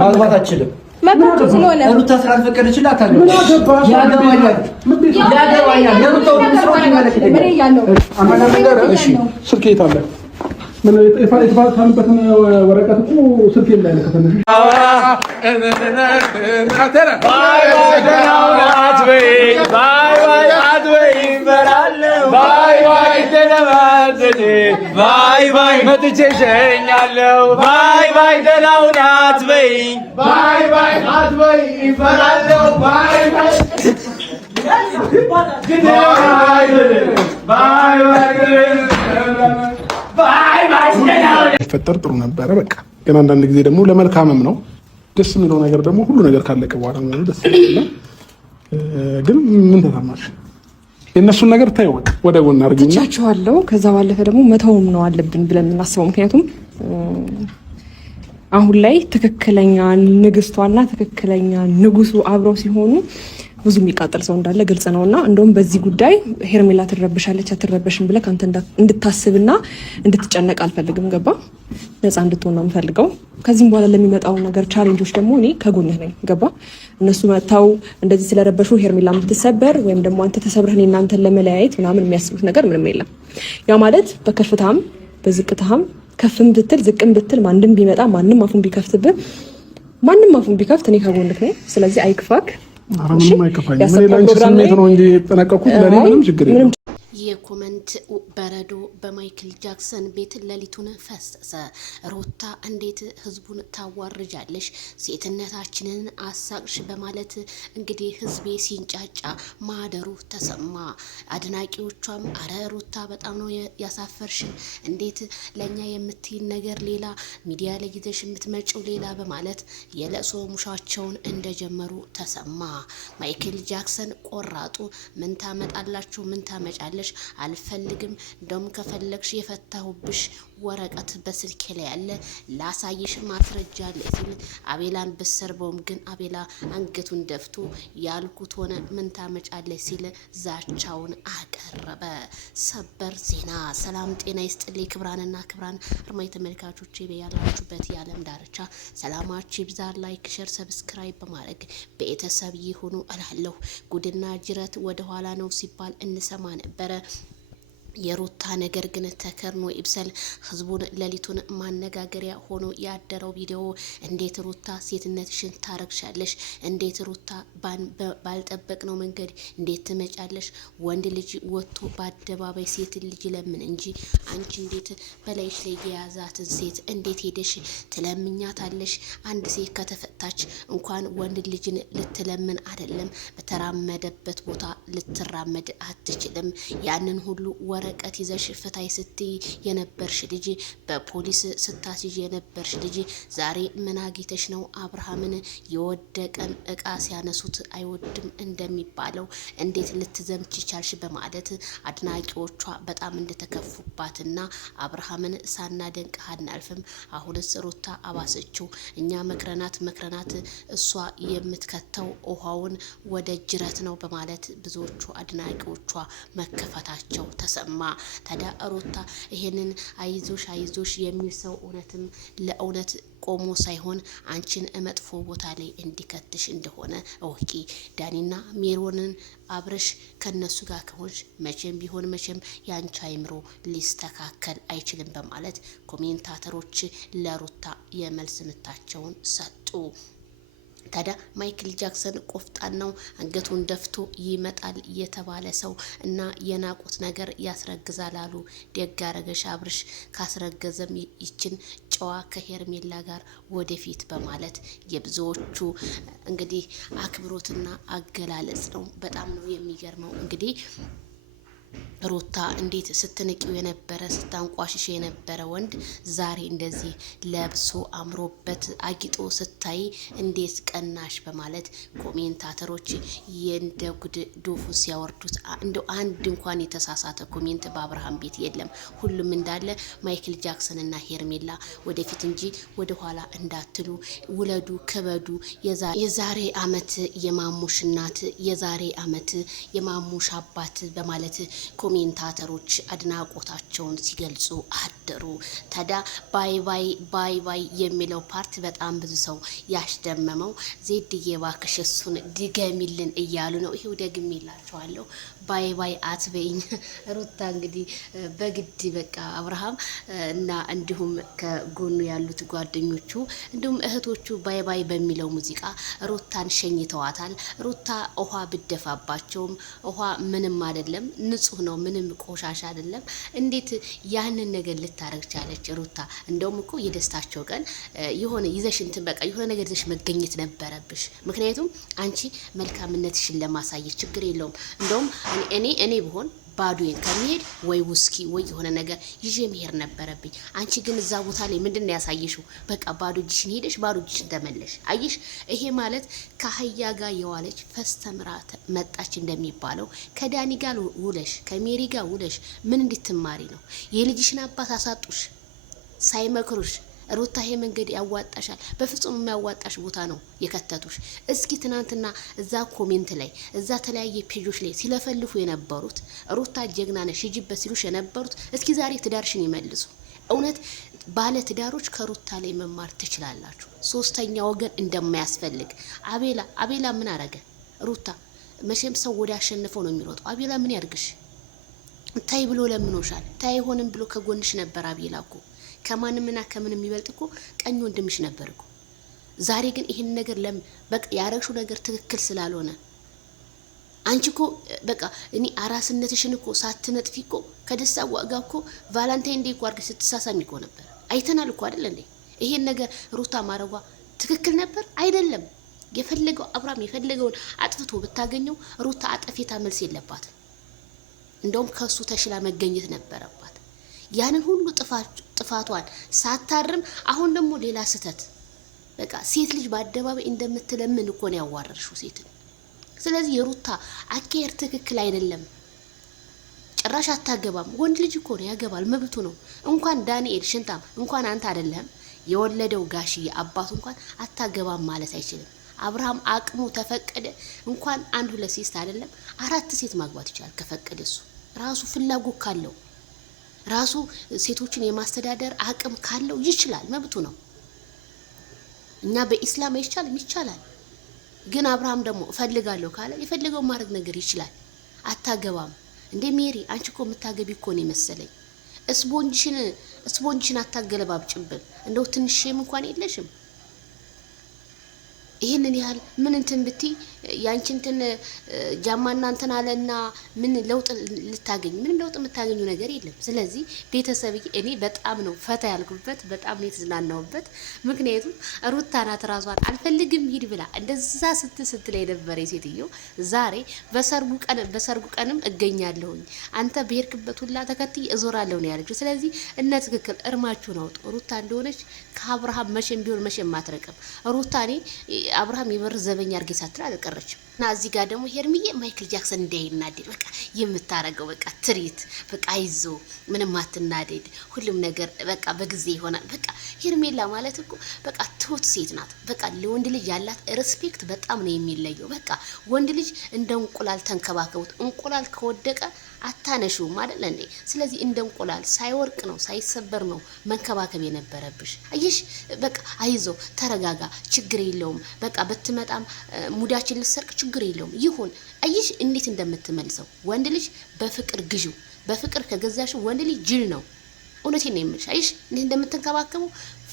ማግባት አትችልም መብቱ ስለሆነ ሩታ ስራት ፈቀደችላት አለ ያገባኛል የሩታው መስራት ይመለከታል ምን ያለው አማና ነገር እሺ ስልክ የት አለ ምን የተፋታንበት ወረቀት እኮ ስልክ ላይ ነው ከተነሽ ባይ ባይ ደናውናት ባይ አትበይ በራለው ባይ ደናውናት ባይ መጥቼ ሸኛለሁ ባይ ደናውናት ባይ አትበይ በራለው ባይ ፈጠር ጥሩ ነበረ በቃ ግን አንዳንድ ጊዜ ደግሞ ለመልካምም ነው ደስ የሚለው ነገር ደግሞ ሁሉ ነገር ካለቀ በኋላ ነው ደስ ይላል ግን ምን ተሰማሽ የነሱን ነገር ታየው ወደ ጎን አርግኝ ትቻቸዋለሁ ከዛ ባለፈ ደግሞ መተውም ነው አለብን ብለን እናስበው ምክንያቱም አሁን ላይ ትክክለኛ ንግስቷና ትክክለኛ ንጉሱ አብረው ሲሆኑ ብዙ የሚቃጠል ሰው እንዳለ ግልጽ ነውና እንደውም በዚህ ጉዳይ ሄርሜላ ትረብሻለች አትረበሽም ብለህ አንተ እንድታስብና እንድትጨነቅ አልፈልግም ገባ ነፃ እንድትሆን ነው የምፈልገው ከዚህም በኋላ ለሚመጣው ነገር ቻሌንጆች ደግሞ እኔ ከጎንህ ነኝ ገባ እነሱ መጣው እንደዚህ ስለረበሹ ሄርሜላ የምትሰበር ወይም ደግሞ አንተ ተሰብረህ እናንተን ለመለያየት ምናምን የሚያስቡት ነገር ምንም የለም ያ ማለት በከፍታም በዝቅታም ከፍም ብትል ዝቅም ብትል ማንንም ቢመጣ ማንንም አፉን ቢከፍትብህ ማንንም አፉን ቢከፍት እኔ ከጎንህ ነኝ ስለዚህ አይክፋክ አረምን ማይከፋኝ ምን ላንቺ ስሜት ነው እንጂ ተጠነቀቁት ለኔ ምንም ችግር የለም የኮመንት በረዶ በማይክል ጃክሰን ቤት ሌሊቱን ፈሰሰ ሩታ እንዴት ህዝቡን ታዋርጃለሽ ሴትነታችንን አሳቅሽ በማለት እንግዲህ ህዝቤ ሲንጫጫ ማደሩ ተሰማ አድናቂዎቿም አረ ሩታ በጣም ነው ያሳፈርሽን እንዴት ለኛ የምትይን ነገር ሌላ ሚዲያ ላይ ይዘሽ የምትመጪው ሌላ በማለት የለቅሶ ሙሻቸውን እንደጀመሩ ተሰማ ማይክል ጃክሰን ቆራጡ ምን ታመጣላችሁ ምን ታመጫለሽ አልፈልግም ደም ከፈለግሽ የፈታሁብሽ ወረቀት በስልኬ ላይ ያለ ላሳይሽ ማስረጃ ለሲል አቤላን በሰርበውም ግን አቤላ አንገቱን ደፍቶ ያልኩት ሆነ ምን ታመጫለሽ ሲል ዛቻውን አቀረበ ሰበር ዜና ሰላም ጤና ይስጥልኝ ክብራንና ክብራን አርማይ ተመልካቾቼ በያላችሁበት የዓለም ዳርቻ ሰላማችሁ ይብዛ ላይክ ሼር ሰብስክራይብ በማድረግ ቤተሰብ ይሁኑ እላለሁ ጉድና ጅረት ወደ ኋላ ነው ሲባል እንሰማ ነበር የሩታ ነገር ግን ተከርኖ ይብሰል ህዝቡን ሌሊቱን ማነጋገሪያ ሆኖ ያደረው ቪዲዮ እንዴት ሩታ ሴትነትሽን ታረክሻለሽ እንዴት ሩታ ባልጠበቅነው መንገድ እንዴት ትመጫለሽ ወንድ ልጅ ወጥቶ በአደባባይ ሴት ልጅ ለምን እንጂ አንቺ እንዴት በላይሽ ላይ የያዛትን ሴት እንዴት ሄደሽ ትለምኛታለሽ አንድ ሴት ከተፈታች እንኳን ወንድ ልጅን ልትለምን አይደለም በተራመደበት ቦታ ልትራመድ አትችልም ያንን ሁሉ ወረቀት ይዘሽ ፍታይ ስትይ የነበርሽ ልጅ በፖሊስ ስታስይዥ የነበርሽ ልጅ ዛሬ ምን አግኝተሽ ነው አብርሃምን የወደቀን እቃ ሲያነሱት አይወድም እንደሚባለው እንዴት ልትዘምች ይቻልሽ በማለት አድናቂዎቿ በጣም እንደተከፉባትና አብርሃምን ሳናደንቅ አናልፍም አሁንስ ሩታ አባሰችው እኛ መክረናት እሷ የምትከተው ውሃውን ወደ ጅረት ነው በማለት ብዙዎቹ አድናቂዎቿ መከፈታቸው ተሰማ ታዲያ ሩታ ይሄንን አይዞሽ የሚል ሰው እውነትም ለእውነት ቆሞ ሳይሆን አንቺን መጥፎ ቦታ ላይ እንዲከትሽ እንደሆነ ኦኬ ዳኒና ሜሮንን አብረሽ ከነሱ ጋር ከሆንሽ መቼም ቢሆን መቼም ያንቺ አይምሮ ሊስተካከል አይችልም በማለት ኮሜንታተሮች ለሩታ የመልስ ምታቸውን ሰጡ ታዲያ ማይክል ጃክሰን ቆፍጣናው አንገቱን ደፍቶ ይመጣል የተባለ ሰው እና የናቁት ነገር ያስረግዛል አሉ ደጋረገሽ አብርሽ ካስረገዘም ይችን ጨዋ ከሄርሜላ ጋር ወደፊት በማለት የብዙዎቹ እንግዲህ አክብሮትና አገላለጽ ነው በጣም ነው የሚገርመው እንግዲህ ሩታ እንዴት ስትንቂው የነበረ ስታንቋሽሽ የነበረ ወንድ ዛሬ እንደዚህ ለብሶ አምሮበት አጊጦ ስታይ እንዴት ቀናሽ በማለት ኮሜንታተሮች የእንደ ጉድ ዶፉ ሲያወርዱት እንደው አንድ እንኳን የተሳሳተ ኮሜንት በአብርሃም ቤት የለም ሁሉም እንዳለ ማይክል ጃክሰን እና ሄርሜላ ወደፊት እንጂ ወደ ኋላ እንዳትሉ ውለዱ ከበዱ የዛሬ አመት የማሙሽ እናት የዛሬ አመት የማሙሽ አባት በማለት ኮሜንታተሮች አድናቆታቸውን ሲገልጹ አደሩ። ታዲያ ባይ የሚለው ፓርት በጣም ብዙ ሰው ያስደመመው ዜድዬ እባክሽ እሱን ድገሚልን እያሉ ነው። ይሄው ደግሜላችኋለሁ። ባይ አትበይኝ ሩታ እንግዲህ በግድ በቃ አብርሃም እና እንዲሁም ከጎኑ ያሉት ጓደኞቹ እንዲሁም እህቶቹ ባይ በሚለው ሙዚቃ ሩታን ሸኝተዋታል። ሩታ ውሃ ብደፋባቸውም ውሃ ምንም አይደለም፣ ንጹህ ነው፣ ምንም ቆሻሻ አይደለም። እንዴት ያንን ነገር ልታረግ ቻለች ሩታ? እንደውም እኮ የደስታቸው ቀን የሆነ ይዘሽ እንትን በቃ የሆነ ነገር ይዘሽ መገኘት ነበረብሽ። ምክንያቱም አንቺ መልካምነትሽን ለማሳየት ችግር የለውም። እንደውም እኔ ብሆን ባዶዬን ከመሄድ ወይ ውስኪ ወይ የሆነ ነገር ይዤ መሄድ ነበረብኝ። አንቺ ግን እዛ ቦታ ላይ ምንድነው ያሳየሽው? በቃ ባዶ እጅሽን ሄደሽ ባዶ እጅሽን ተመለሽ። አየሽ፣ ይሄ ማለት ከአህያ ጋር የዋለች ፈስተምራ መጣች እንደሚባለው ከዳኒ ጋር ውለሽ ከሜሪ ጋር ውለሽ ምን እንድትማሪ ነው? የልጅሽን አባት አሳጡሽ ሳይመክሩሽ። ሩታ ይሄ መንገድ ያዋጣሻል? በፍጹም የማያዋጣሽ ቦታ ነው የከተቱሽ። እስኪ ትናንትና እዛ ኮሜንት ላይ እዛ ተለያየ ፔጆች ላይ ሲለፈልፉ የነበሩት ሩታ ጀግና ነሽ ሂጂበት ሲሉሽ የነበሩት እስኪ ዛሬ ትዳርሽን ይመልሱ። እውነት ባለ ትዳሮች ከሩታ ላይ መማር ትችላላችሁ። ሶስተኛ ወገን እንደማያስፈልግ። አቤላ ምን አረገ? ሩታ መቼም ሰው ወደ አሸንፈው ነው የሚሮጠው። አቤላ ምን ያርግሽ? ታይ ብሎ ለምኖሻል። ታይ ሆንም ብሎ ከጎንሽ ነበር አቤላ እኮ ከማንምና ከምን የሚበልጥ እኮ ቀኝ ወንድምሽ ነበር እኮ። ዛሬ ግን ይሄን ነገር በቃ ያረግሽው ነገር ትክክል ስላልሆነ አንቺ እኮ በቃ እኔ አራስነትሽን እኮ ሳትነጥፊ እኮ ከደስታ ዋጋ እኮ ቫላንታይን ዴይ እኮ አድርገሽ ስትሳሳሚ እኮ ነበር። አይተናል እኮ አይደል እንዴ? ይሄን ነገር ሩታ ማረጓ ትክክል ነበር አይደለም? የፈለገው አብርሃም የፈለገውን አጥፍቶ ብታገኘው ሩታ አጠፌታ መልስ የለባትም። እንደውም ከሱ ተሽላ መገኘት ነበረባት። ያንን ሁሉ ጥፋቷን ሳታርም አሁን ደግሞ ሌላ ስህተት። በቃ ሴት ልጅ በአደባባይ እንደምትለምን እኮ ነው ያዋረርሽው ሴትን። ስለዚህ የሩታ አካሄድ ትክክል አይደለም። ጭራሽ አታገባም። ወንድ ልጅ እኮ ነው ያገባል፣ መብቱ ነው። እንኳን ዳንኤል ሽንታም እንኳን አንተ አይደለም የወለደው ጋሽዬ አባቱ እንኳን አታገባም ማለት አይችልም። አብርሃም አቅሙ ተፈቀደ እንኳን 1-2 ሴት አይደለም 4 ሴት ማግባት ይችላል ከፈቀደ። እሱ ራሱ ፍላጎት ካለው ራሱ ሴቶችን የማስተዳደር አቅም ካለው ይችላል፣ መብቱ ነው። እኛ በኢስላም አይቻልም፣ ይቻላል። ግን አብርሃም ደግሞ እፈልጋለሁ ካለ የፈለገው ማድረግ ነገር ይችላል። አታገባም እንዴ ሜሪ? አንቺ እኮ የምታገቢ እኮ ነው መሰለኝ። ስፖንጅሽን አታገለባብጭብን። እንደው ትንሽም እንኳን የለሽም። ይሄንን ያህል ምን እንትን ብቲ ያንቺ እንትን ጃማና እንትን አለና ምን ለውጥ ልታገኝ? ምንም ለውጥ የምታገኙ ነገር የለም። ስለዚህ ቤተሰብዬ እኔ በጣም ነው ፈታ ያልኩበት፣ በጣም ነው የተዝናናሁበት። ምክንያቱም ሩታ ናት ራሷን አልፈልግም ሂድ ብላ እንደዛ ስትል የነበረ ሴትዮ ዛሬ በሰርጉ ቀንም እገኛለሁኝ አንተ በሄድክበት ሁላ ተከትዬ እዞራለሁ ነው ያለችው። ስለዚህ እነ ትክክል እርማችሁን አውጡ። ሩታ እንደሆነች ከአብርሃም መቼም ቢሆን መቼም አትረቅም። ሩታ እኔ አብርሃም የበር ዘበኛ አርጌ ሳትል አልቀረችም። እና እዚህ ጋር ደግሞ ሄርሚዬ ማይክል ጃክሰን እንዳይናደድ በቃ የምታረገው በቃ ትሪት በቃ አይዞ ምንም አትናደድ፣ ሁሉም ነገር በቃ በጊዜ ይሆናል። በቃ ሄርሜላ ማለት እኮ በቃ ትሁት ሴት ናት። በቃ ለወንድ ልጅ ያላት ሪስፔክት በጣም ነው የሚለየው። በቃ ወንድ ልጅ እንደ እንቁላል ተንከባከቡት። እንቁላል ከወደቀ አታነሹም አይደል እንዴ? ስለዚህ እንደ እንቁላል ሳይወርቅ ነው ሳይሰበር ነው መንከባከብ የነበረብሽ። አይሽ በቃ አይዞ ተረጋጋ፣ ችግር የለውም በቃ ብትመጣም ሙዳችን ልሰርቅ ችግር የለውም ይሁን። አይሽ እንዴት እንደምትመልሰው ወንድ ልጅ በፍቅር ግዢው። በፍቅር ከገዛሽው ወንድ ልጅ ጅል ነው። እውነቴን ነው የምልሽ። አይሽ እንዴት እንደምትንከባከቡ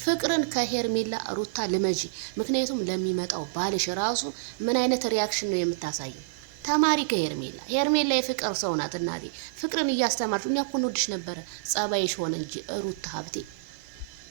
ፍቅርን ከሄርሜላ ሩታ ልመጂ። ምክንያቱም ለሚመጣው ባልሽ ራሱ ምን አይነት ሪያክሽን ነው የምታሳየው? ተማሪ ከሄርሜላ። ሄርሜላ የፍቅር ሰው ናት እናቴ። ፍቅርን እያስተማርሽ እኛ እኮ እንወድሽ ነበረ። ጸባይሽ ሆነ እንጂ ሩታ ሀብቴ